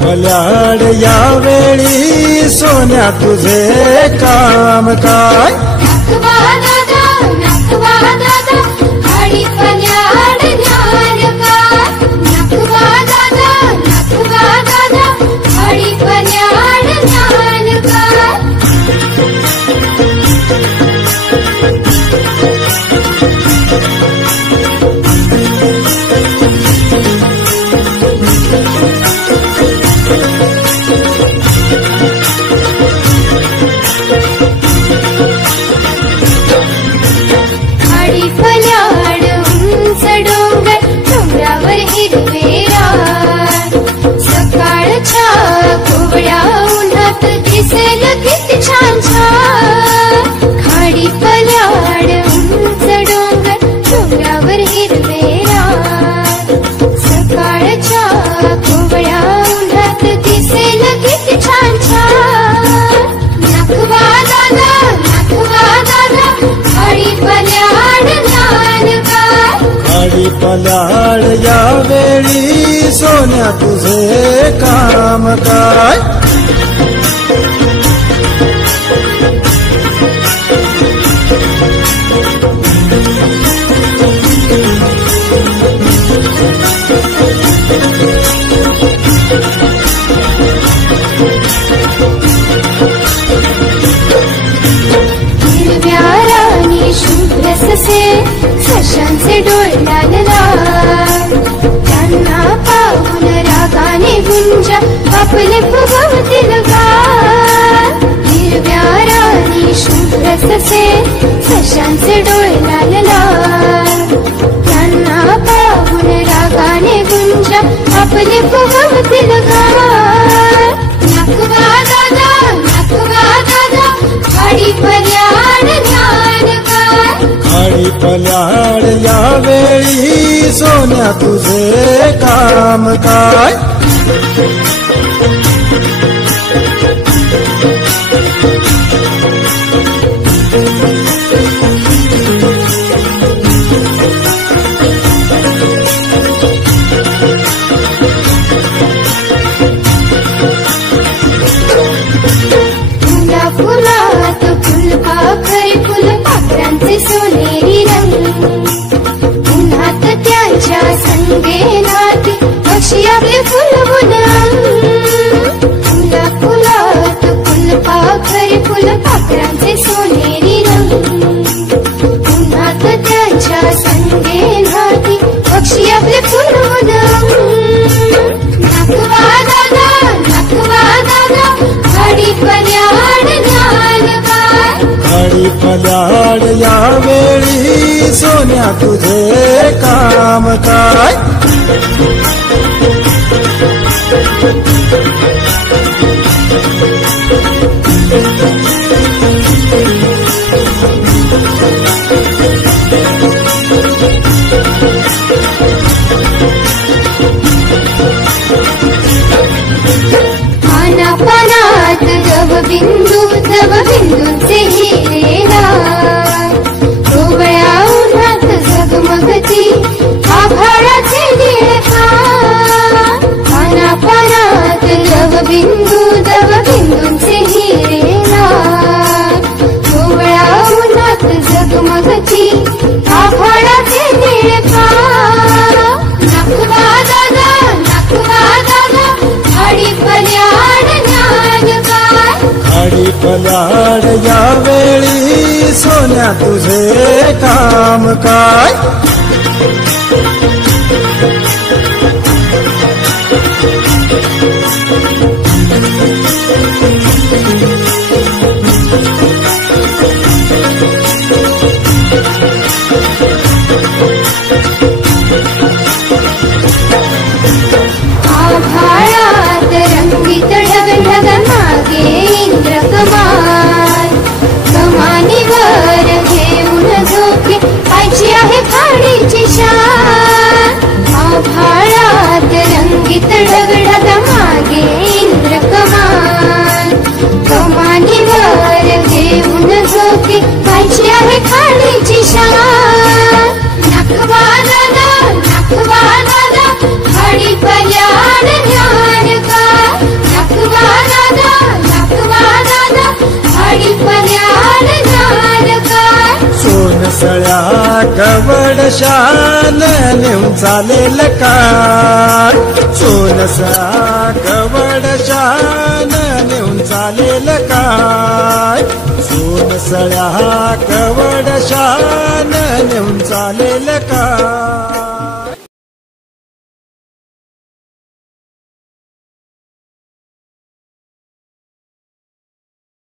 फल्याड यावेळी सोन्या तुझे काम काय? नखवा दादा हरी फल्याड ज्ञानकार. नखवा दादा हरी फल्याड ज्ञानकार. छान छान खाडी पल्याड उंच डोंगर डोंगरावर हिरवे रान. सकाळच्या कोवळ्या उन्हात दिसेल किती छान छान. नखवा दादा खाडी पल्याड ज्ञानकार. खाडी पल्याड यावेळी सोन्या तुझे काम काय? सशांचे डोळे लाल लाल. त्यांना पाहून रागाने गुंजा आपले फुगवतील गाल. हिरव्या राणी शुभ्र ससे सशांचे डोळे लाल लाल. त्यांना पाहून रागाने गुंजा आपले फुगवतील गाल. नखवा दादा खाडी पल्याड ज्ञानकार. खाडी पल्याड यावेळी सोन्या तुझे काम काय? फुलात फुलपाखर फुलपाखरांचे सोनेरी रंग. उन्हात त्यांच्या संगे नाती अशी आपले फुलवून. फुलात फुलपाखर फुलपाखरांचे सोनेरी रंग. उन्हात त्यांच्या संगे नाती अशी आपले फुलवून. नखवा दादा खाडी पल्याड ज्ञानकार. खाडी पल्याड यावेळी सोन्या तुझे काम काय? पानात दवबिंदूंचे हिरे लाल. कोवळ्या उन्हात झगमगती आभाळाचे निळेखार. पानात दवबिंदूंचे हिरे लाल. कोवळ्या उन्हात झगमगती आभाळाचे निळेखार. नखवा दादा खाडी पल्याड ज्ञानकार. खाडी पल्याड यावेळी सोन्या तुझे काम काय? आभाळात रंगीत ढग मागे इंद्र कमान. कमानीवर घेऊन झोके पाहिजे आहे खाडीची शान. आभाळात पल्याड ज्ञान काय सोनसळ्या कवडशान नेऊन चालेल काय सोनसळ्या कवडशान नेऊन चालेल काय सोनसळ्या कवडशान नेऊन चालेल काय